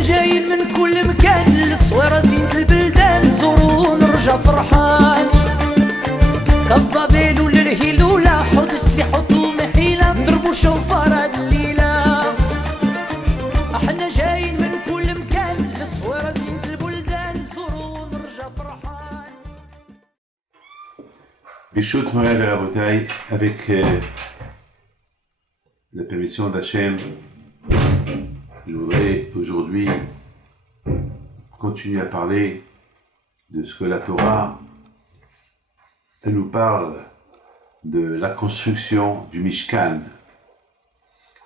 احنا جايين من كل مكان للصويرة زينة البلدان نزورو ونرجع فرحان كالضبيل وللهيل ولا حوض السلاح وثوم حيلة نضربو شوفار هاد الليلة احنا جايين من كل مكان للصويرة زينة البلدان نزورو ونرجع فرحان. Bishut Moël et Rabotai, avec la permission d'Hachem, je voudrais aujourd'hui continuer à parler de ce que la Torah elle nous parle de la construction du Mishkan.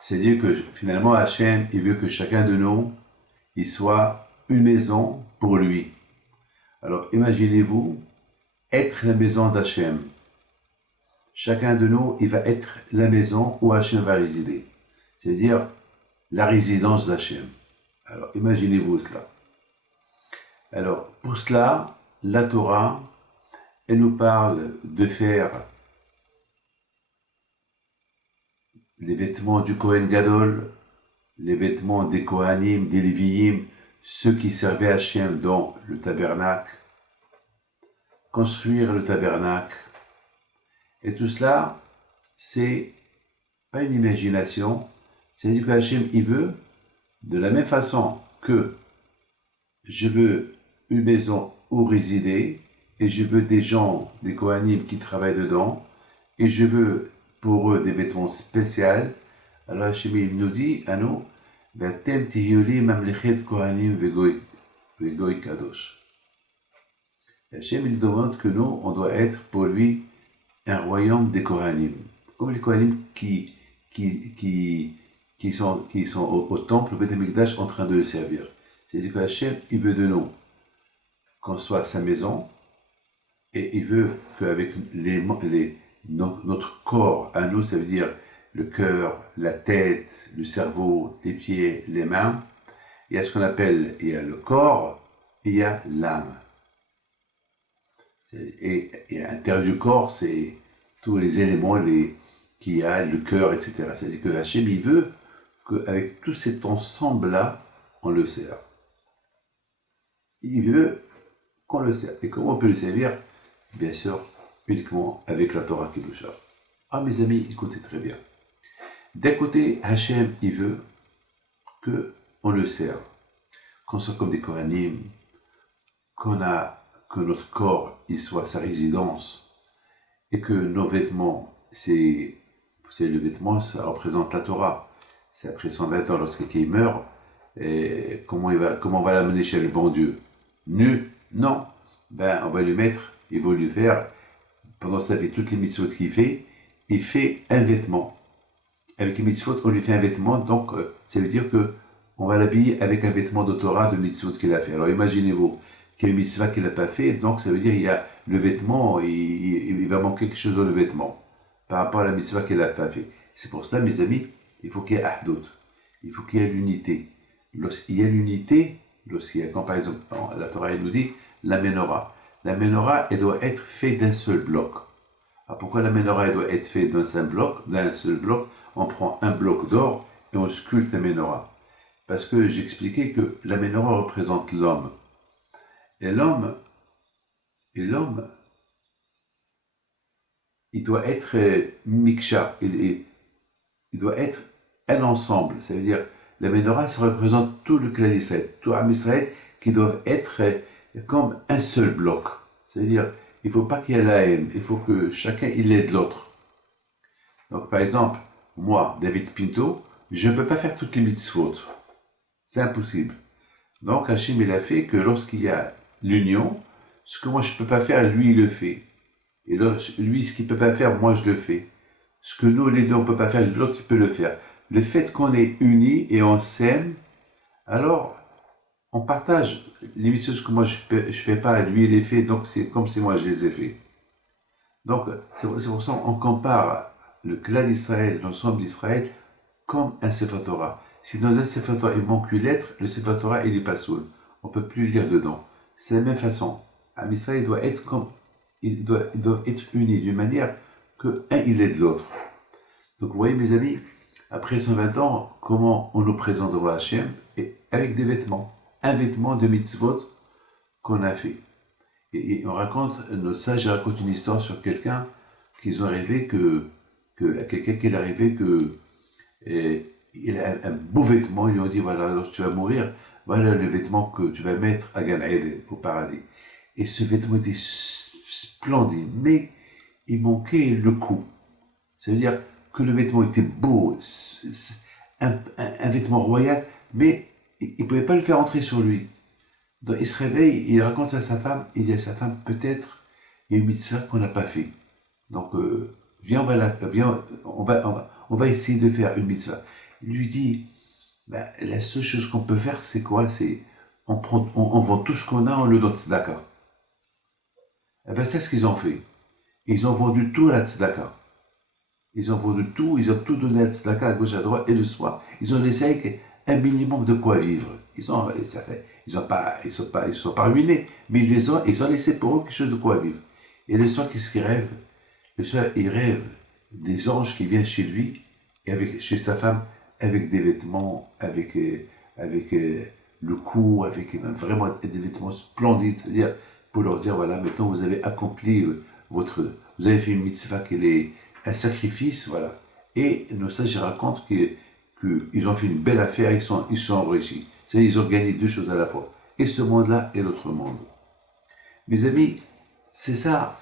C'est-à-dire que finalement Hachem, il veut que chacun de nous, il soit une maison pour lui. Alors imaginez-vous être la maison d'Hachem. Chacun de nous, il va être la maison où Hachem va résider. C'est-à-dire la résidence d'Hachem. Alors, imaginez-vous cela. Alors, pour cela, la Torah, elle nous parle de faire les vêtements du Kohen Gadol, les vêtements des Kohanim, des Léviim, ceux qui servaient Hachem dans le tabernacle, construire le tabernacle. Et tout cela, c'est pas une imagination, c'est-à-dire que Hachem, il veut, de la même façon que je veux une maison où résider, et je veux des gens, des Kohanim qui travaillent dedans, et je veux pour eux des vêtements spéciaux. Alors Hachem, il nous dit à nous, Vatem tihuli mamlechet Kohanim vegoy kadosh. Hachem, il demande que nous, on doit être pour lui un royaume des Kohanim, comme les Kohanim qui sont au temple, au Beth Amikdash, en train de le servir. C'est-à-dire que Hachem, il veut de nous qu'on soit sa maison, et il veut qu'avec notre corps à nous, ça veut dire le cœur, la tête, le cerveau, les pieds, les mains, il y a ce qu'on appelle, il y a le corps, et il y a l'âme. Et à l'intérieur du corps, c'est tous les éléments qu'il y a, le cœur, etc. C'est-à-dire que Hachem, il veut qu'avec tout cet ensemble-là, on le sert. Il veut qu'on le sert. Et comment on peut le servir? Bien sûr, uniquement avec la Torah Kedusha. Ah, mes amis, écoutez très bien. D'un côté, Hachem, il veut qu'on le serve, qu'on soit comme des Kohanim, que notre corps il soit sa résidence et que nos vêtements, c'est le vêtement, ça représente la Torah. C'est après 120 ans lorsqu'il meurt, et comment on va l'amener chez le bon Dieu? Nu? Non. On va lui mettre, il va lui faire, pendant sa vie, toutes les mitzvot qu'il fait, il fait un vêtement. Avec les mitzvot, on lui fait un vêtement, donc ça veut dire que on va l'habiller avec un vêtement de Torah, de mitzvot qu'il a fait. Alors imaginez-vous, qu'il y a une mitzvah qu'il n'a pas fait, donc ça veut dire qu'il y a le vêtement, il va manquer quelque chose dans le vêtement, par rapport à la mitzvah qu'il n'a pas fait. C'est pour cela, mes amis, il faut qu'il y ait ahdut, il faut qu'il y ait l'unité. Lorsqu'il y a l'unité, quand par exemple, la Torah elle nous dit, la menorah, elle doit être faite d'un seul bloc. Alors pourquoi la menorah, elle doit être faite d'un seul bloc? On prend un bloc d'or et on sculpte la menorah. Parce que j'expliquais que la menorah représente l'homme. Et l'homme, il doit être miksha, il doit être un ensemble. Ça veut dire, la menorah, ça représente tout le clan d'Israël, tout Am Israël, qui doivent être comme un seul bloc. C'est-à-dire, il ne faut pas qu'il y ait la haine, il faut que chacun il aide l'autre. Donc, par exemple, moi, David Pinto, je ne peux pas faire toutes les mitzvot. C'est impossible. Donc, Hachem, il a fait que lorsqu'il y a l'union, ce que moi je ne peux pas faire, lui il le fait. Et lui, ce qu'il ne peut pas faire, moi je le fais. Ce que nous les deux on ne peut pas faire, l'autre il peut le faire. Le fait qu'on est unis et on s'aime, alors on partage les missions que moi je ne fais pas, lui il les fait, donc c'est comme si moi je les ai fait. Donc c'est pour ça qu'on compare le clan d'Israël, l'ensemble d'Israël, comme un Sefer Torah. Si dans un Sefer Torah il manque une lettre, le Sefer Torah il n'est pas soul. On ne peut plus lire dedans. C'est la même façon. Am Israël doit être ils doivent être unis d'une manière que un il aide l'autre. Donc vous voyez mes amis, après 120 ans, comment on nous présente devant Hachem et avec des vêtements. Un vêtement de mitzvot qu'on a fait. Et on raconte, nos sages racontent une histoire sur quelqu'un qu'ils ont rêvé à quelqu'un qui est arrivé il a un beau vêtement, ils lui ont dit voilà, lorsque tu vas mourir, voilà le vêtement que tu vas mettre à Gan Eden, au paradis. Et ce vêtement était splendide, mais il manquait le cou. Ça veut dire que le vêtement était beau, un vêtement royal, mais il ne pouvait pas le faire entrer sur lui. Donc il se réveille, il raconte ça à sa femme, il dit à sa femme, peut-être il y a une mitzvah qu'on n'a pas fait. Donc viens, on va essayer de faire une mitzvah. Il lui dit, ben, la seule chose qu'on peut faire, c'est quoi? C'est on vend tout ce qu'on a, on le donne tzedaka. Et ben c'est ce qu'ils ont fait. Ils ont vendu tout à la tzedaka. Ils ont vendu tout, ils ont tout donné à tzedaka à gauche, à droite et le soir. Ils ont laissé avec un minimum de quoi vivre. Ils sont pas ruinés, mais ils ont laissé pour eux quelque chose de quoi vivre. Et le soir, qu'est-ce qu'ils rêvent? Le soir, ils rêvent des anges qui viennent chez lui, et chez sa femme, avec des vêtements, avec le cou, avec vraiment des vêtements splendides. C'est-à-dire, pour leur dire, voilà, maintenant vous avez accompli vous avez fait une mitzvah qui est un sacrifice, voilà. Et nos sages racontent qu'ils ont fait une belle affaire, ils sont enrichis. C'est-à-dire, ils ont gagné deux choses à la fois. Et ce monde-là et l'autre monde. Mes amis, c'est ça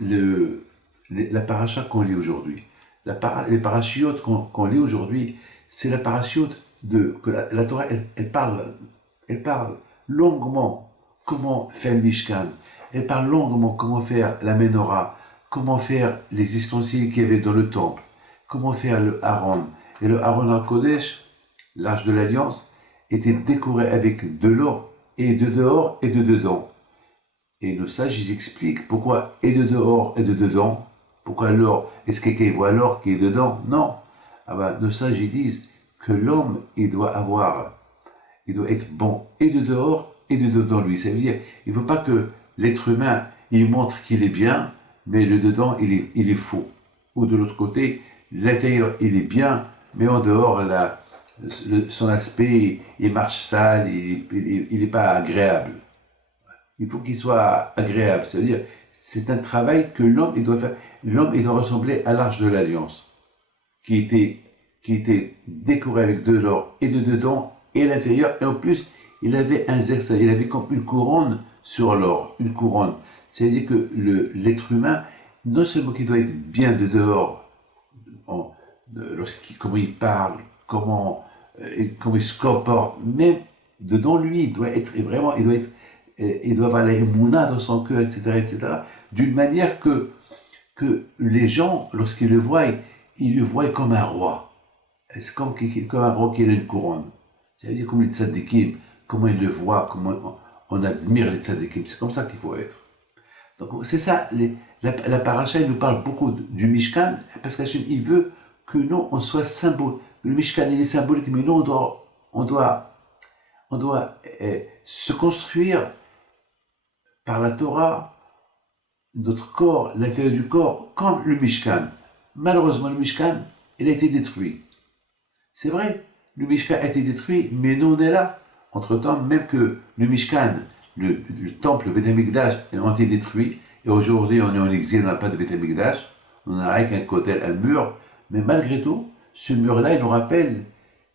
la paracha qu'on lit aujourd'hui. Les parachiotes qu'on lit aujourd'hui, c'est la parachiote que la Torah, elle parle longuement comment faire le Mishkan. Elle parle longuement comment faire la Menorah, comment faire les ustensiles qu'il y avait dans le temple, comment faire le Aaron. Et le Aaron al-Kodesh, l'arche de l'Alliance, était décoré avec de l'or, et de dehors et de dedans. Et nos sages, ils expliquent pourquoi et de dehors et de dedans. Pourquoi l'or? Est-ce que quelqu'un voit l'or qui est dedans? Non. Ah ben, nos sages, ils disent que l'homme, il doit être bon et de dehors et de dedans lui. Ça veut dire, il ne faut pas que l'être humain, il montre qu'il est bien, mais le dedans, il est faux. Ou de l'autre côté, l'intérieur, il est bien, mais en dehors, son aspect, il marche sale, il n'est pas agréable. Il faut qu'il soit agréable. Ça veut dire, c'est un travail que l'homme, il doit faire. L'homme, il doit ressembler à l'arche de l'Alliance, qui était décoré avec de l'or et de dedans et à l'intérieur. Et en plus, il avait comme une couronne sur l'or, une couronne. C'est-à-dire que l'être humain, non seulement qu'il doit être bien de dehors, comment il parle, comment il se comporte, même dedans lui, il doit avoir la émouna dans son cœur, etc., d'une manière que les gens, lorsqu'ils le voient, ils le voient comme un roi. C'est comme un roi qui a une couronne. C'est-à-dire comme les tzadikim, comment ils le voient, comment on admire les tzadikim. C'est comme ça qu'il faut être. Donc c'est ça, la paracha, elle nous parle beaucoup du Mishkan, parce qu'Hachem, il veut que nous, on soit symbole. Le Mishkan, il est symbolique, mais nous, on doit se construire par la Torah, notre corps, l'intérieur du corps, comme le Mishkan. Malheureusement, le Mishkan, il a été détruit. C'est vrai, le Mishkan a été détruit, mais nous, on est là. Entre-temps, même que le Mishkan, le temple, le Beth Amikdash, ont été détruits, et aujourd'hui, on est en exil, on n'a pas de Beth Amikdash, on n'a rien qu'un kotel, un mur, mais malgré tout, ce mur-là, il nous rappelle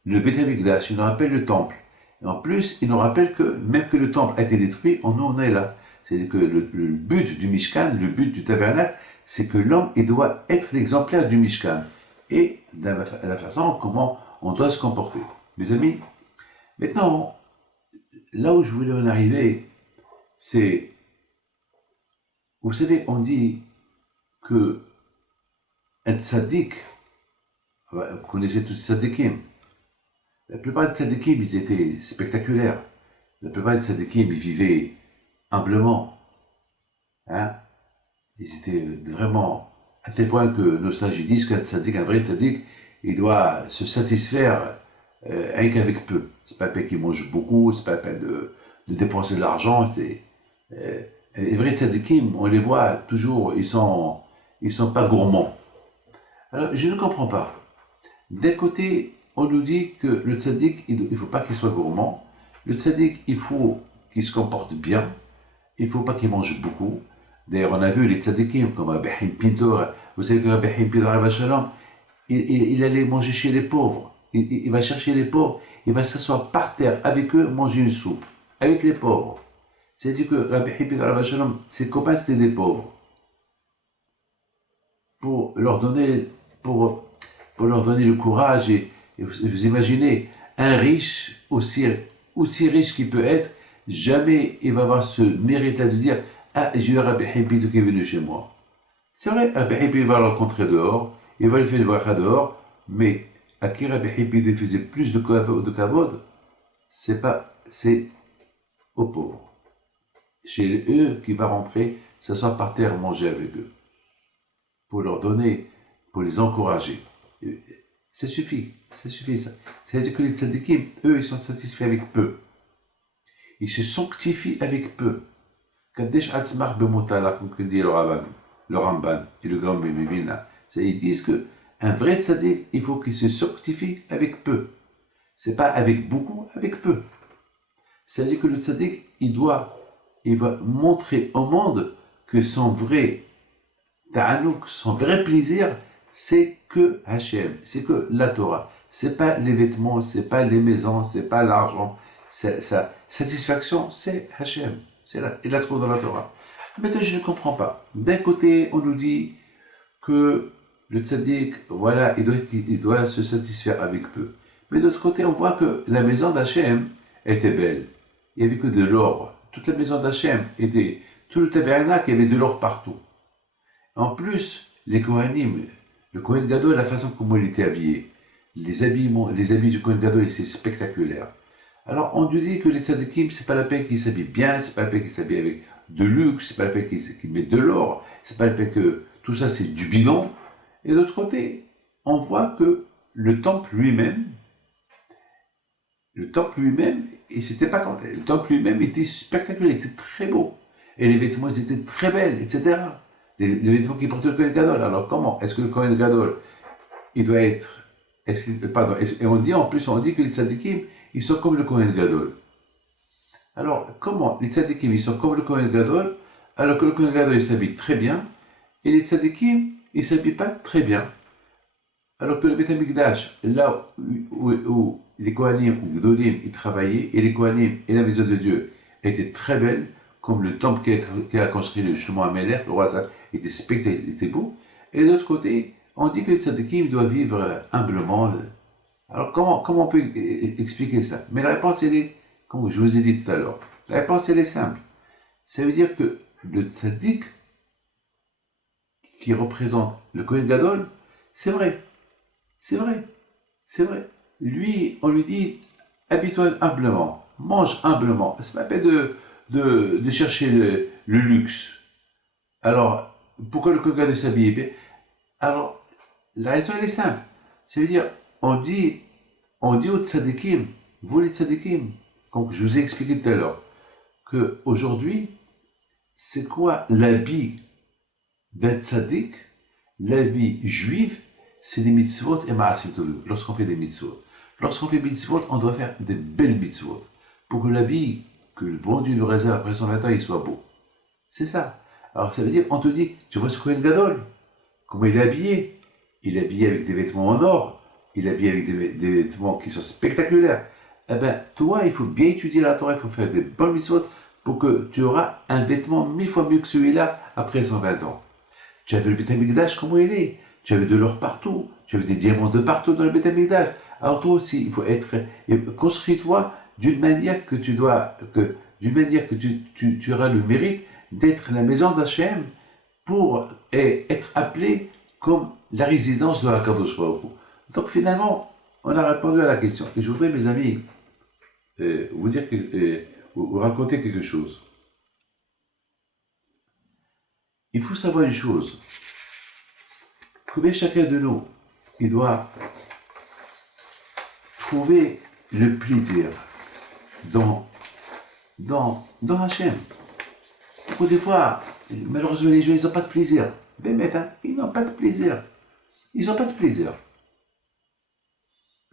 le Beth Amikdash, il nous rappelle le temple. Et en plus, il nous rappelle que même que le temple a été détruit, nous, on est là. C'est-à-dire que le but du Mishkan, le but du tabernacle, c'est que l'homme, il doit être l'exemplaire du Mishkan. Et de la façon comment on doit se comporter. Mes amis, maintenant, là où je voulais en arriver, c'est, vous savez, on dit que un tzaddik, vous connaissez tous les tzaddikim, la plupart des tzaddikim, ils étaient spectaculaires. La plupart des tzaddikim, ils vivaient humblement. Hein? Ils étaient vraiment, à tel point que nos sages disent qu'un tzaddik, un vrai tzaddik, il doit se satisfaire rien qu'avec peu. C'est pas la peine qu'il mange beaucoup, c'est pas la peine de dépenser de l'argent. Les vrais tzaddikim, on les voit toujours, ils sont pas gourmands. Alors, je ne comprends pas. D'un côté, on nous dit que le tzaddik, il ne faut pas qu'il soit gourmand. Le tzaddik, il faut qu'il se comporte bien. Il ne faut pas qu'il mange beaucoup. D'ailleurs, on a vu les tzaddikim, comme Rabbi Haim Pinto. Vous savez que Rabbi Haim Pinto, Rabbi Shalom, il allait manger chez les pauvres. Il va chercher les pauvres. Il va s'asseoir par terre avec eux, manger une soupe. Avec les pauvres. C'est-à-dire que Rabbi Haim Pinto, Rabbi Shalom, ses copains, c'était des pauvres. Pour leur donner le courage. Et vous imaginez, un riche, aussi riche qu'il peut être, jamais il va avoir ce mérite-là de dire « Ah, j'ai eu Rabbi Haim Pinto qui est venu chez moi ». C'est vrai, Rabbi Haim Pinto va le rencontrer dehors, il va lui faire une bracha dehors, mais à qui Rabbi Haim Pinto faisait plus de kavod, c'est aux pauvres. Chez eux qui va rentrer, s'asseoir par terre, manger avec eux. Pour leur donner, pour les encourager. Ça suffit ça. C'est-à-dire que les tzadikim, eux, ils sont satisfaits avec peu. Ils se sanctifient avec peu. Kadesh atzmach b'motala, comme dit le Ramban et le grand Mimina. Ils disent que un vrai tzadik, il faut qu'il se sanctifie avec peu. C'est pas avec beaucoup, avec peu. C'est-à-dire que le tzadik, il va montrer au monde que son vrai ta'anouk, son vrai plaisir, c'est que Hachem, c'est que la Torah. C'est pas les vêtements, c'est pas les maisons, c'est pas l'argent. Sa satisfaction, c'est Hachem. Il la trouve dans la Torah. Maintenant, je ne comprends pas. D'un côté, on nous dit que le tzaddik, voilà, il doit se satisfaire avec peu. Mais d'autre côté, on voit que la maison d'Hachem était belle. Il n'y avait que de l'or. Toute la maison d'Hachem était, tout le tabernacle, il y avait de l'or partout. En plus, les Kohanim, le Kohen Gadol, la façon comment il était habillé, les habits du Kohen Gadol, c'est spectaculaire. Alors, on nous dit que les tzadikim, c'est pas la peine qu'ils s'habillent bien, c'est pas la peine qu'ils s'habillent avec de luxe, c'est pas la peine qu'ils mettent de l'or, c'est pas la peine que tout ça c'est du bidon. Et d'autre côté, on voit que le temple lui-même, le temple lui-même était spectaculaire, il était très beau. Et les vêtements, ils étaient très belles, etc. Les vêtements qui portait le Kohen Gadol. Alors comment est-ce que le Kohen Gadol, il doit être... Et on dit que les tzadikim, ils sont comme le Kohen Gadol. Alors comment les tzadikim, ils sont comme le Kohen Gadol, alors que le Kohen Gadol, il s'habille très bien, et les tzadikim, ils ne s'habillent pas très bien. Alors que le Beth Amikdash, là où les Kohanim ou Gdolim, ils travaillaient, et les Kohanim et la maison de Dieu étaient très belles, comme le temple qu'il a construit justement à Meler, le roi Zach, était spectaculaire, était beau. Et de l'autre côté, on dit que les tzadikim doivent vivre humblement. Alors comment on peut expliquer ça? Mais la réponse, elle est, comme je vous ai dit tout à l'heure, la réponse, elle est simple. Ça veut dire que le tzadik qui représente le Kohen Gadol, c'est vrai. Lui, on lui dit, habille-toi humblement, mange humblement. C'est pas la peine de chercher le luxe. Alors, pourquoi le Kohen Gadol s'habille bien? Alors, la raison, elle est simple. Ça veut dire, on dit aux tzadikim, vous les tzadikim, comme je vous ai expliqué tout à l'heure, qu'aujourd'hui, c'est quoi l'habit d'un tzadik? L'habit juif, c'est des mitzvot et ma'asim tovim. Lorsqu'on fait des mitzvot. Lorsqu'on fait mitzvot, on doit faire des belles mitzvot. Pour que l'habit que le bon Dieu nous réserve après 120 ans, il soit beau. C'est ça. Alors ça veut dire, on te dit, tu vois ce Kohen Gadol, comment il est habillé? Il est habillé avec des vêtements en or, il est habillé avec des vêtements qui sont spectaculaires. Eh bien, toi, il faut bien étudier la Torah, il faut faire des bonnes mitzvot pour que tu auras un vêtement 1000 fois mieux que celui-là après 120 ans. Tu avais le Beth Amikdash, comment il est? Tu avais de l'or partout, tu avais des diamants de partout dans le Beth Amikdash. Alors toi aussi, il faut construis-toi d'une manière que tu auras le mérite d'être la maison d'Hachem pour être appelé comme la résidence de la Kadosh Baruch Hu. Donc finalement, on a répondu à la question. Et je voudrais, mes amis, vous raconter quelque chose. Il faut savoir une chose. Que chacun de nous, il doit trouver le plaisir dans Hachem. Des fois, malheureusement, les gens, ils n'ont pas de plaisir. Ils n'ont pas de plaisir. Ils n'ont pas de plaisir.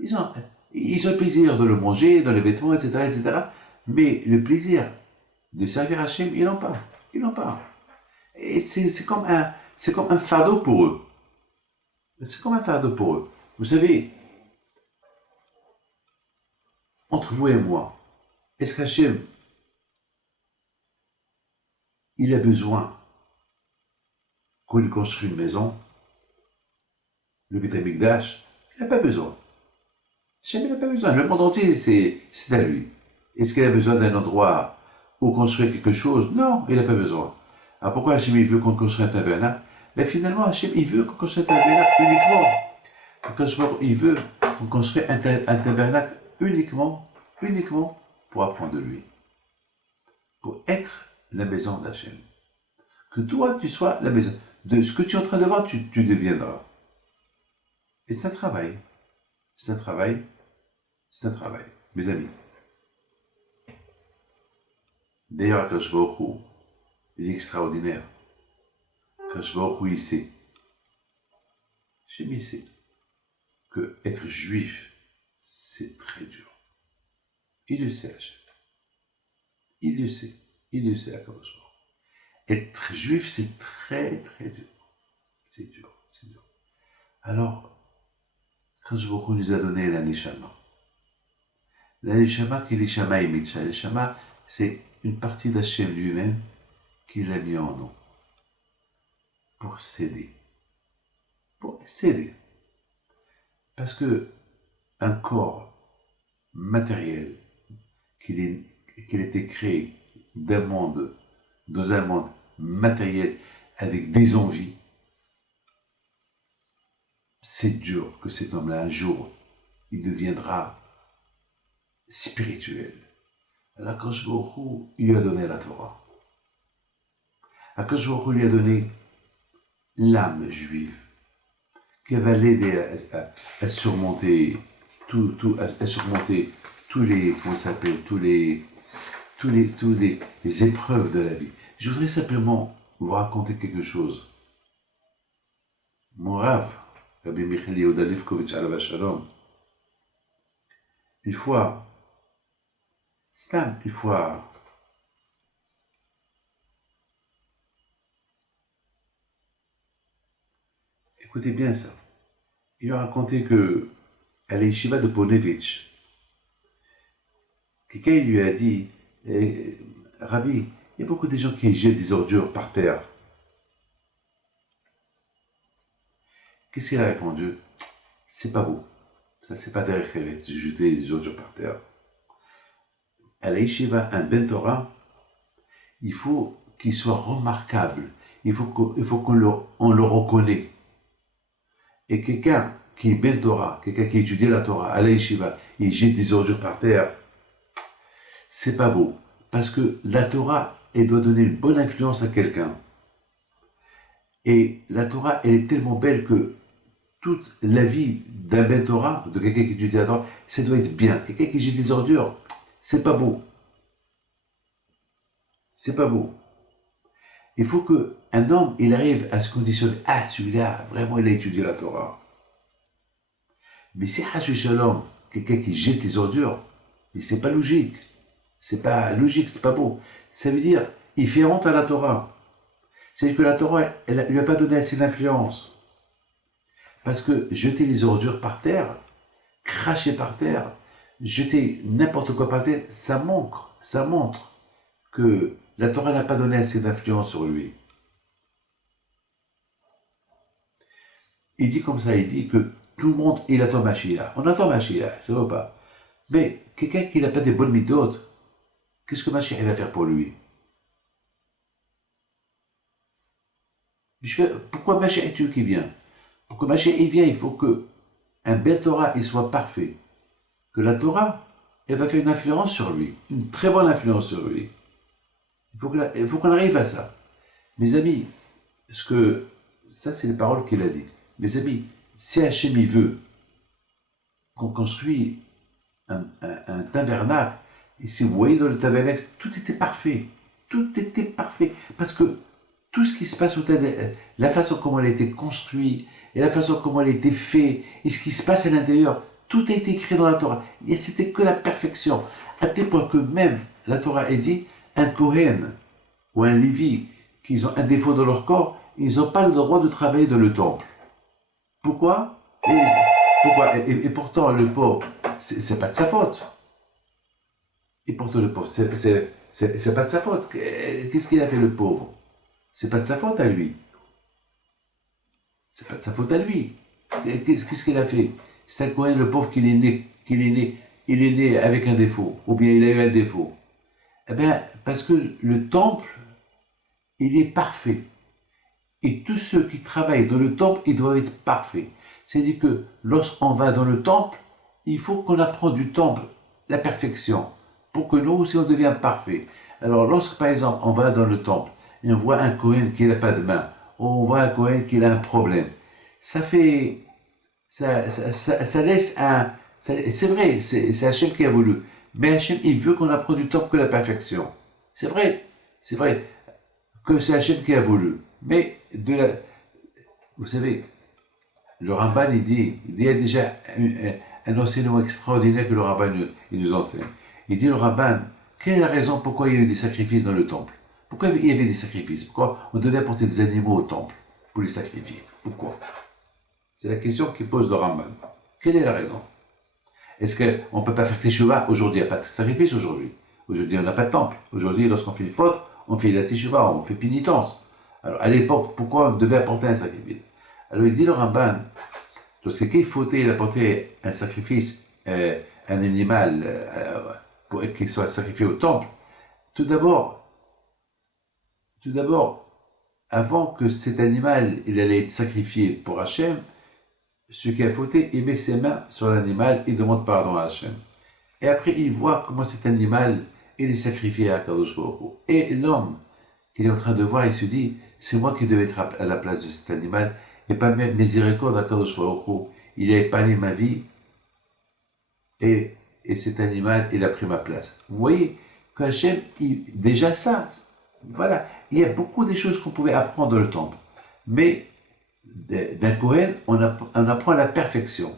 Ils ont, ils ont le plaisir de le manger, dans les vêtements, etc., etc. Mais le plaisir de servir Hachem, ils n'ont pas. Ils n'ont pas. Et c'est comme un fardeau pour eux. C'est comme un fardeau pour eux. Vous savez, entre vous et moi, est-ce qu'Hachem, il a besoin qu'on lui construise une maison? Le Beth Amikdash, il n'a pas besoin. Hachem, il n'a pas besoin. Le monde entier, c'est à lui. Est-ce qu'il a besoin d'un endroit où construire quelque chose? Non, il n'a pas besoin. Alors pourquoi Hachem, il veut qu'on construise un tabernacle? Mais finalement, Hachem, il veut qu'on construise un tabernacle uniquement. Il veut qu'on construise un tabernacle uniquement pour apprendre de lui. Pour être la maison d'Hachem. Que toi, tu sois la maison. De ce que tu es en train de voir, tu deviendras. Et c'est un travail. C'est un travail. C'est un travail. Mes amis. D'ailleurs, Akadosh Baruch Hu, il est extraordinaire. Akadosh Baruch Hu, il sait. Hachem, il sait que être juif, c'est très dur. Il le sait, Hachem. Il le sait. Il le sait, Akadosh Baruch Hu. Être juif, c'est très, très dur. C'est dur, c'est dur. Alors, Akadosh Baruch Hu nous a donné la Neshama. La Neshama qui est l'Ishama et Mitzvah. La Neshama, c'est une partie d'Hachem lui-même qu'il a mis en nous pour s'aider. Pour s'aider. Parce que un corps matériel qu'il a été créé dans un monde matériel avec des envies, c'est dur que cet homme-là, un jour, il deviendra spirituel. Alors, Akadosh Baruch Hu, il lui a donné la Torah. Akadosh Baruch Hu lui a donné l'âme juive qui va l'aider à surmonter à surmonter tous les, comment ça s'appelle, tous les épreuves de la vie. Je voudrais simplement vous raconter quelque chose. Mon Rav, Rabbi Michael Yehuda Lefkovitch Alav Shalom, une fois, écoutez bien ça, il a raconté que à l'Yeshiva de Ponevitch, quelqu'un lui a dit, Rabbi, il y a beaucoup de gens qui jettent des ordures par terre. Qu'est-ce qu'il a répondu? C'est pas beau. Ça, c'est pas derrière de jeter des ordures par terre. À la Yeshiva, un Ben Torah, il faut qu'il soit remarquable. Il faut qu'on le reconnaisse. Et quelqu'un qui est Ben Torah, quelqu'un qui étudie la Torah, à la Yeshiva, il jette des ordures par terre, c'est pas beau. Parce que la Torah, elle doit donner une bonne influence à quelqu'un. Et la Torah, elle est tellement belle que toute la vie d'un Ben Torah, de quelqu'un qui étudie la Torah, ça doit être bien. Quelqu'un qui jette des ordures, c'est pas beau. C'est pas beau. Il faut qu'un homme, il arrive à se conditionner. Ah, celui-là, vraiment, il a étudié la Torah. Mais si Hashu Shalom, quelqu'un qui jette des ordures, mais c'est pas logique. C'est pas logique, c'est pas beau. Ça veut dire, il fait honte à la Torah. C'est-à-dire que la Torah, elle lui a pas donné assez d'influence. Parce que jeter les ordures par terre, cracher par terre, jeter n'importe quoi par terre, ça montre que la Torah n'a pas donné assez d'influence sur lui. Il dit comme ça, il dit que tout le monde, il attend Mashiach. On attend Mashiach, ça va pas. Mais quelqu'un qui n'a pas des bonnes midotes, qu'est-ce que Mashiach va faire pour lui? Pourquoi Mashiach est-il qui vient? Pour que Mashiach il vient, il faut que un bel Torah il soit parfait. Que la Torah, elle va faire une influence sur lui, une très bonne influence sur lui. Il faut qu'on arrive à ça. Mes amis, ça c'est les paroles qu'il a dit. Mes amis, si Hachem il veut qu'on construise un tabernacle, et si vous voyez dans le tabernacle, tout était parfait. Tout était parfait. Parce que tout ce qui se passe au tabernacle, la façon comment elle a été construite, et la façon comment elle a été faite, et ce qui se passe à l'intérieur, Tout a été écrit dans la Torah. Et c'était que la perfection. À tel point que même la Torah est dit, un Kohen ou un Lévi qui ont un défaut dans leur corps, ils n'ont pas le droit de travailler dans le temple. Pourquoi? Et pourtant, le pauvre, c'est pas de sa faute. Et pourtant, le pauvre, c'est pas de sa faute. Qu'est-ce qu'il a fait, le pauvre? C'est pas de sa faute à lui. C'est pas de sa faute à lui. Qu'est-ce qu'il a fait? C'est un Kohen, le pauvre, il est né avec un défaut, ou bien il a eu un défaut. Eh bien, parce que le temple, il est parfait. Et tous ceux qui travaillent dans le temple, ils doivent être parfaits. C'est-à-dire que lorsqu'on va dans le temple, il faut qu'on apprenne du temple la perfection, pour que nous aussi on devienne parfaits. Alors, lorsque par exemple on va dans le temple, et on voit un Kohen qui n'a pas de main, ou on voit un Kohen qui a un problème, ça laisse un... C'est vrai, c'est Hachem qui a voulu. Mais Hachem, il veut qu'on apprenne du temple que la perfection. C'est vrai que c'est Hachem qui a voulu. Mais vous savez, le Ramban, il y a déjà un enseignement extraordinaire que le Ramban il nous enseigne. Il dit, le Ramban, quelle est la raison pourquoi il y a eu des sacrifices dans le temple? Pourquoi il y avait des sacrifices? Pourquoi on devait apporter des animaux au temple pour les sacrifier? Pourquoi? C'est la question qu'il pose le Ramban. Quelle est la raison? Est-ce qu'on ne peut pas faire Teshuvah aujourd'hui? Il n'y a pas de sacrifice aujourd'hui. Aujourd'hui, on n'a pas de temple. Aujourd'hui, lorsqu'on fait une faute, on fait la Teshuvah, on fait pénitence. Alors, à l'époque, pourquoi on devait apporter un sacrifice? Alors, il dit le Ramban, lorsqu'il fautait, il apportait un sacrifice, un animal, pour qu'il soit sacrifié au temple. Tout d'abord, avant que cet animal il allait être sacrifié pour Hachem, celui qui a fauté, il met ses mains sur l'animal et demande pardon à Hachem. Et après, il voit comment cet animal il est sacrifié à Kadosh Baruch Hu. Et l'homme qu'il est en train de voir, il se dit, c'est moi qui devais être à la place de cet animal, et pas même miséricorde à Kadosh Baruch Hu. Il a épargné ma vie, et cet animal, il a pris ma place. Vous voyez que Hachem, déjà ça, voilà, il y a beaucoup de choses qu'on pouvait apprendre dans le temple. Mais d'un Kohen, on apprend la perfection.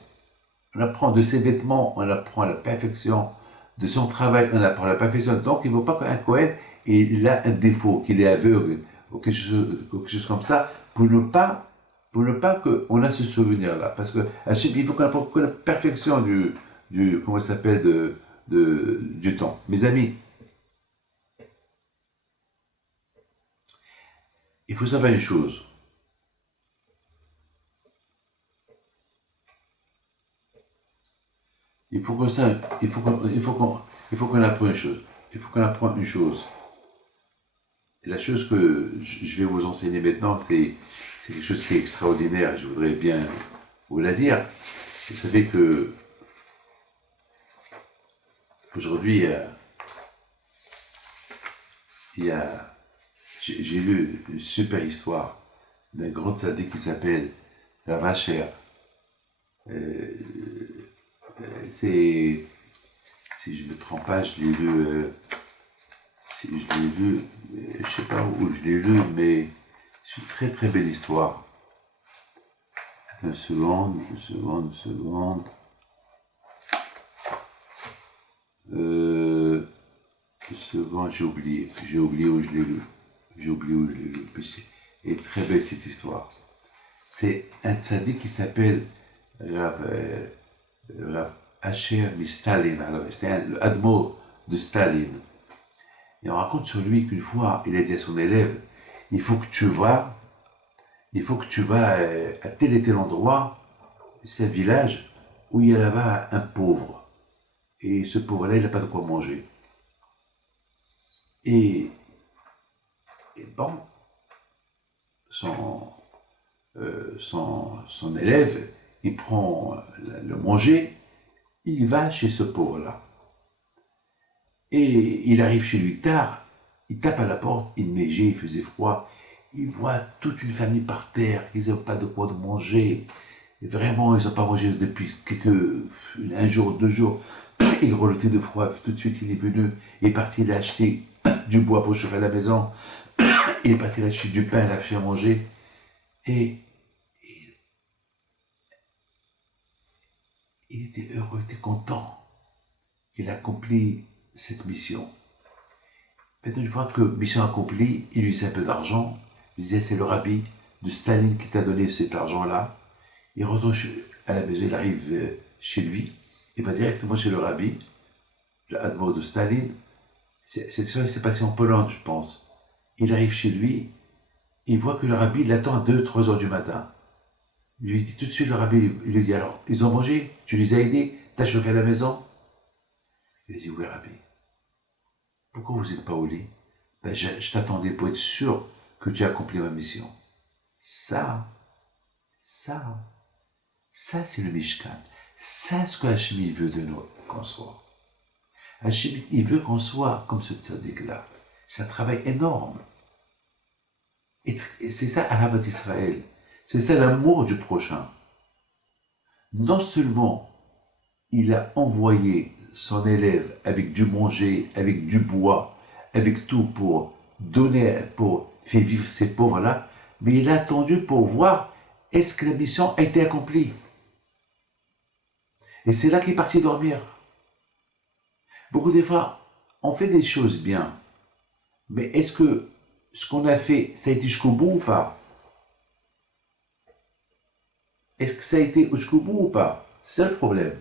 On apprend de ses vêtements, on apprend la perfection. De son travail, on apprend la perfection. Donc, il ne faut pas qu'un Kohen il a un défaut, qu'il est aveugle, ou quelque chose comme ça, pour ne pas qu'on a ce souvenir-là. Parce que Hachem, il faut qu'on apprenne la perfection comment ça s'appelle, du temps. Mes amis, il faut savoir une chose. Il faut qu'on apprenne une chose. Il faut qu'on apprenne une chose. Et la chose que je vais vous enseigner maintenant, c'est quelque chose qui est extraordinaire. Je voudrais bien vous la dire. Vous savez que aujourd'hui, j'ai lu une super histoire d'un grand tzaddik qui s'appelle Rav Asher. Si je ne me trompe pas, je l'ai lu, je ne sais pas où je l'ai lu, mais c'est une très très belle histoire. Attends une seconde. J'ai oublié où je l'ai lu. Et très belle cette histoire. C'est un tzaddik qui s'appelle Rav Asher Mistalin. C'était le Admor de Staline. Et on raconte sur lui qu'une fois, il a dit à son élève, il faut que tu vas à tel et tel endroit, c'est un village où il y a là-bas un pauvre. Et ce pauvre-là, il n'a pas de quoi manger. Et bon, son élève, il prend le manger, il va chez ce pauvre-là. Et il arrive chez lui tard, il tape à la porte, il neigeait, il faisait froid, il voit toute une famille par terre, ils n'ont pas de quoi manger. Et vraiment, ils n'ont pas mangé depuis un jour, 2 jours. Il grelottait de froid, tout de suite il est venu, il est parti, il a acheté du bois pour chauffer la maison, il est parti acheter du pain, il a fait à manger. Et il était heureux, il était content qu'il a accompli cette mission. Maintenant, une fois que mission accomplie, il lui disait un peu d'argent. Il disait, c'est le rabbi de Staline qui t'a donné cet argent-là. Il retourne à la maison, il arrive chez lui, il va directement chez le rabbi, l'admo de Staline. Cette histoire s'est passée en Pologne, je pense. Il arrive chez lui, il voit que le rabbi l'attend à 2-3 heures du matin. Il lui dit tout de suite, le rabbi, il lui dit, alors, ils ont mangé? Tu les as aidés? T'as chauffé à la maison? Il lui dit, oui, rabbi. Pourquoi vous n'êtes pas au lit? Ben, je t'attendais pour être sûr que tu as accompli ma mission. Ça, c'est le Mishkan. Ça, ce que Hachem veut de nous, qu'on soit. Hachem, il veut qu'on soit comme ce tzaddik-là. C'est un travail énorme. Et c'est ça, Ahavat Israël. C'est ça l'amour du prochain. Non seulement il a envoyé son élève avec du manger, avec du bois, avec tout pour donner, pour faire vivre ces pauvres-là, mais il a attendu pour voir est-ce que la mission a été accomplie. Et c'est là qu'il est parti dormir. Beaucoup de fois, on fait des choses bien, mais est-ce que ce qu'on a fait, ça a été jusqu'au bout ou pas? Est-ce que ça a été jusqu'au bout ou pas? C'est ça le problème.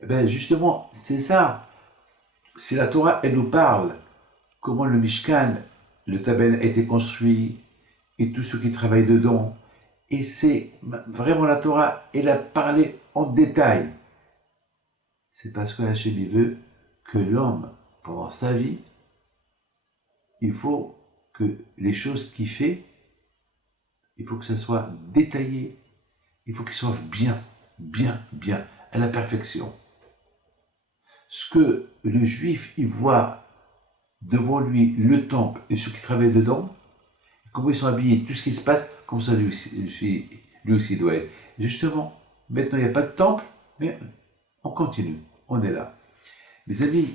Eh bien, justement, c'est ça. Si la Torah, elle nous parle comment le Mishkan, le Tabel a été construit et tous ceux qui travaillent dedans, et c'est vraiment la Torah, elle a parlé en détail. C'est parce que Hachem veut que l'homme, pendant sa vie, il faut que les choses qu'il fait, il faut que ça soit détaillé, il faut qu'il soit bien, à la perfection. Ce que le juif, il voit devant lui le temple et ceux qui travaillent dedans, comment ils sont habillés, tout ce qui se passe, comme ça lui aussi doit être. Justement, maintenant il n'y a pas de temple, mais on continue, on est là. Mes amis,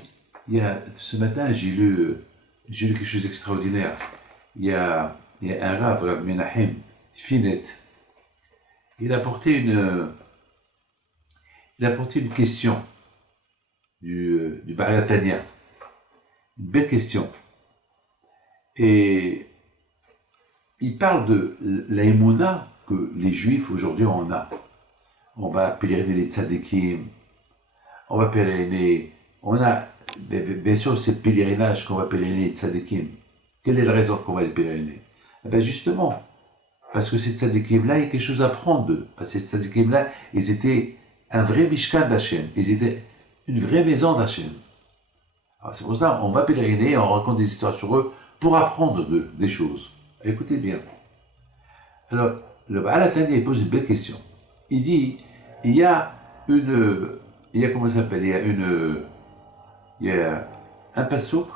ce matin j'ai lu quelque chose d'extraordinaire. Il y a un Rav Menachem Finet, il a apporté une question du Baal HaTanya. Une belle question. Et il parle de l'aïmouna que les juifs aujourd'hui on a. On va pèleriner les tzadikim, on va pèleriner, on a, bien sûr, c'est pèlerinage qu'on va pèleriner les tzadikim. Quelle est la raison qu'on va les pèleriner? Eh bien justement, parce que ces tzadikim-là, il y a quelque chose à prendre d'eux. Parce que ces tzadikim-là, ils étaient un vrai Mishkan d'Hachem, ils étaient une vraie maison d'Hachem. Alors c'est pour ça on va pèleriner, on raconte des histoires sur eux pour apprendre d'eux des choses. Écoutez bien. Alors, le Baal HaTanya, il pose une belle question. Il dit, il y a comment ça s'appelle, il y a un passouk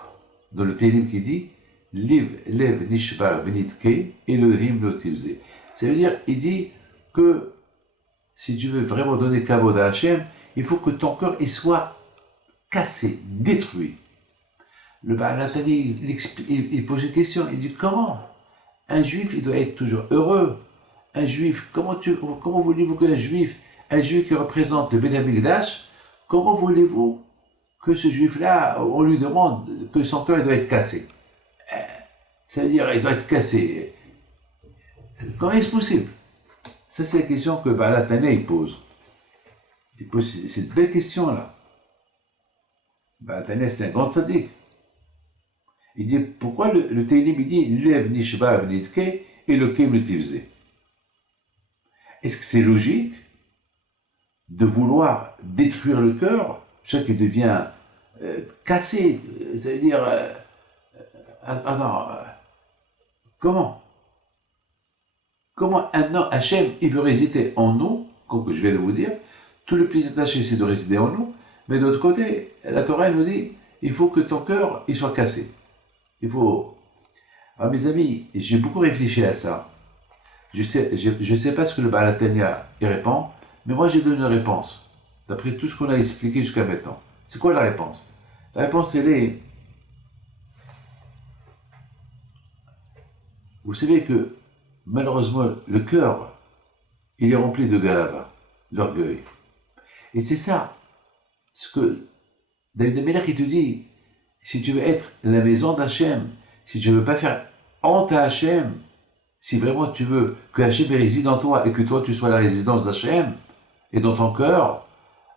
dans le Télim qui dit, Liv, Lev, Nishbar, Venitke, Elohim, Lotivze. Ça veut dire, il dit que si tu veux vraiment donner kavod à Hachem, il faut que ton cœur il soit cassé, détruit. Le Baal HaTanya, il pose une question, il dit, comment un juif, il doit être toujours heureux. Un juif, comment voulez-vous qu'un juif qui représente le Beth Amikdash, comment voulez-vous que ce juif-là, on lui demande que son cœur doit être cassé? Ça veut dire, il doit être cassé. Comment est-ce possible? Ça, c'est la question que Baal HaTanya, il pose. Il pose cette belle question-là. Baal HaTanya, c'est un grand tzaddik. Il dit, pourquoi le Télim, il dit, Lev Nishba Vnitke et le Kem le Tivze. Est-ce que c'est logique de vouloir détruire le cœur, ce qui devient cassé, ça veut dire, comment un Hachem, il veut résider en nous, comme je viens de vous dire, tout le plaisir d'Hachem, c'est de résider en nous, mais de l'autre côté, la Torah nous dit, il faut que ton cœur, il soit cassé. Il faut... Alors mes amis, j'ai beaucoup réfléchi à ça. Je sais pas ce que le Baal HaTanya y répond, mais moi j'ai donné une réponse, d'après tout ce qu'on a expliqué jusqu'à maintenant. C'est quoi la réponse? La réponse, elle est... Vous savez que, malheureusement, le cœur, il est rempli de galava. l'orgueil. Et c'est ça, ce que David Amelech, il te dit, si tu veux être la maison d'Hachem, si tu veux pas faire honte à Hachem, si vraiment tu veux que Hachem réside en toi et que toi tu sois la résidence d'Hachem et dans ton cœur,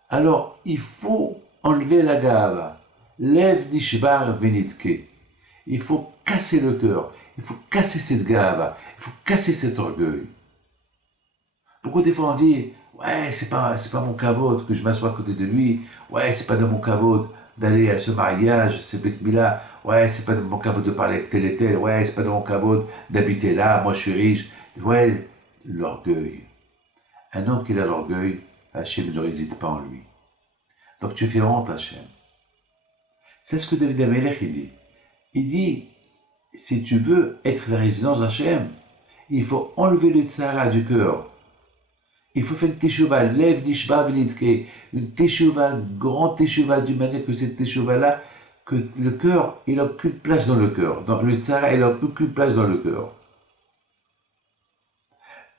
alors il faut enlever la gave. Lev nishbar venitke. Il faut casser le cœur, il faut casser cette gave, il faut casser cet orgueil. Pourquoi des fois on dit, ouais, c'est pas mon kavod que je m'assois à côté de lui, ouais, c'est pas de mon kavod d'aller à ce mariage, ce bet mila, ouais, c'est pas de mon kavod de parler avec tel et tel, ouais, c'est pas de mon kavod d'habiter là, moi je suis riche, ouais, l'orgueil. Un homme qui a l'orgueil, Hachem ne réside pas en lui. Donc tu fais honte à Hachem. C'est ce que David Amelech il dit. Il dit, si tu veux être la résidence d'Hachem, il faut enlever le tzara du cœur. Il faut faire une teshuva, lev nishba benitke, une teshuva, grand teshuva, d'une manière que cette teshuva-là, que le cœur, il n'a aucune place dans le cœur. Dans le tzara, il n'a aucune place dans le cœur.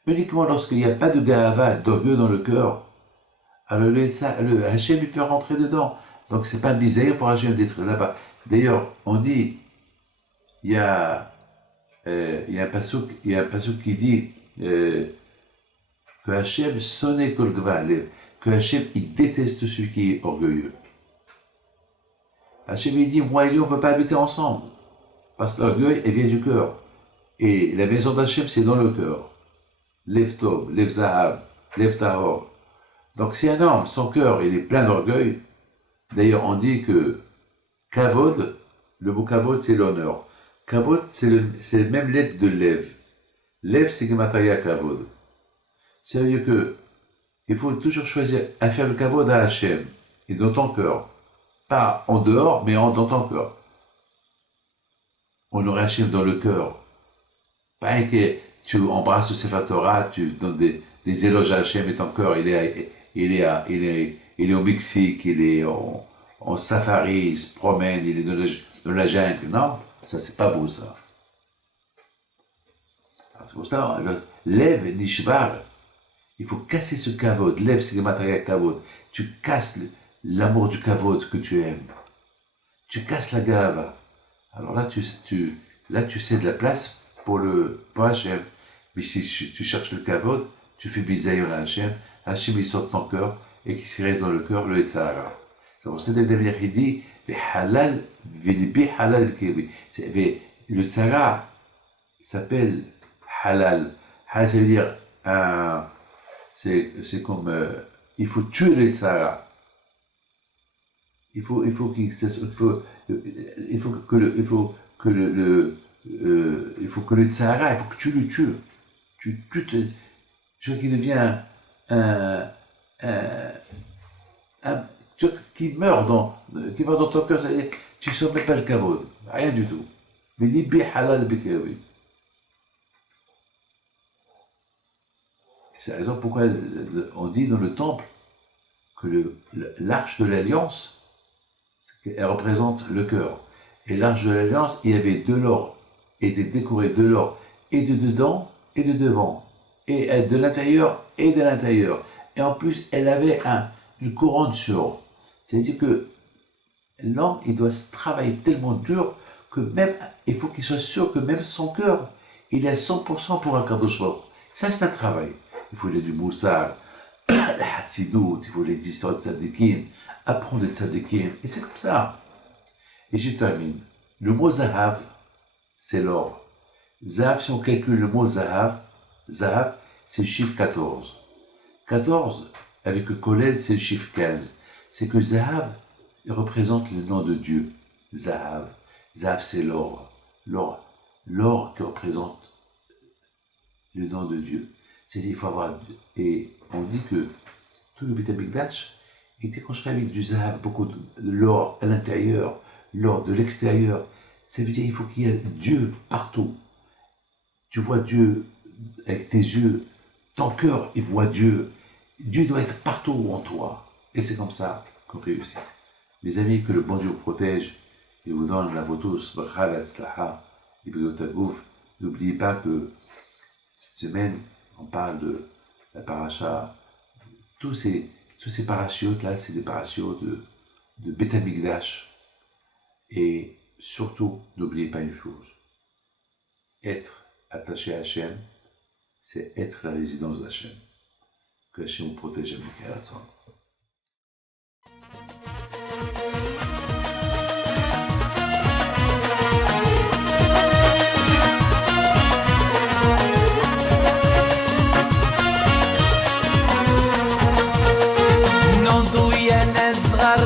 Uniquement lorsqu'il n'y a pas de gahava, d'orgueil dans le cœur, alors le Hachem, il peut rentrer dedans. Donc c'est pas un bisaïr pour Hachem d'être là-bas. D'ailleurs, on dit, il y a un passouk qui dit que Hachem sonne kol gvalev, que Hachem il déteste celui qui est orgueilleux. Hachem il dit, moi et lui on ne peut pas habiter ensemble, parce que l'orgueil elle vient du cœur. Et la maison d'Hachem c'est dans le cœur. Lev tov, lev zahav, lev tahor. Donc si un homme, son cœur il est plein d'orgueil, d'ailleurs on dit que kavod, le mot kavod c'est l'honneur. Kavod c'est la même lettre de lev. Lev c'est gematria kavod. Ça veut dire que il faut toujours choisir à faire le kavod à Hachem et dans ton cœur. Pas en dehors, mais dans ton cœur. Honorer Hachem dans le cœur. Pas que tu embrasses le Sefer Torah, tu donnes des éloges à Hachem et ton cœur, il est au Mexique, il est en safari, il se promène, il est dans la jungle. Non, ça c'est pas beau ça. C'est pour ça, lève nishbar. Il faut casser ce kavod. Lève, c'est le matériel kavod. Tu casses l'amour du kavod que tu aimes. Tu casses la gave. Alors là, tu cèdes la place pour Hachem. Mais si tu cherches le kavod, tu fais bisayon à Hachem. Hachem, il sort de ton cœur et qui se reste dans le cœur, le Yetzirah. C'est pour ça que David Amelech, il dit, halal, halal, le Yetzirah s'appelle halal. Halal, ça veut dire c'est comme il faut tuer le Yetzirah. Il faut que le Yetzirah, il faut que tu le tues. Tu vois qu'il devient qui meurt dans ton cœur, c'est-à-dire tu ne sommets pas le kavod, rien du tout. Mais libi halal bikawi. C'est la raison pourquoi on dit dans le temple que l'arche de l'alliance, elle représente le cœur. Et l'arche de l'alliance, il y avait de l'or, et était décoré de l'or, et de dedans, et de devant, et de l'intérieur, et de l'intérieur. Et en plus, elle avait une couronne sur. C'est-à-dire que l'homme, il doit se travailler tellement dur que même, il faut qu'il soit sûr que même son cœur, il est à 100% pour un Kadosh Baruch Hu. Ça, c'est un travail. Il faut du moussar, la hassidout, il faut les histoires de tzadikim, apprendre des tzadikim, et c'est comme ça. Et je termine. Le mot zahav, c'est l'or. Zahav, si on calcule le mot zahav, c'est le chiffre 14. 14, avec le kollel, c'est le chiffre 15. C'est que zahav représente le nom de Dieu. Zahav. Zahav, c'est l'or. L'or qui représente le nom de Dieu. C'est-à-dire qu'il faut avoir... Et on dit que tout le Beit HaMikdash était construit avec du zahav, beaucoup de l'or à l'intérieur, l'or de l'extérieur. Ça veut dire qu'il faut qu'il y ait Dieu partout. Tu vois Dieu avec tes yeux, ton cœur, il voit Dieu. Dieu doit être partout en toi. Et c'est comme ça qu'on réussit. Mes amis, que le bon Dieu vous protège et vous donne la vous tous. N'oubliez pas que cette semaine, on parle de la paracha tous ces parachutes là, c'est des parachutes de Beth Amikdash. Et surtout, n'oubliez pas une chose, être attaché à Hachem, c'est être la résidence d'Hachem. Que Hachem vous protège avec la raison. نوضو يا ناس صغار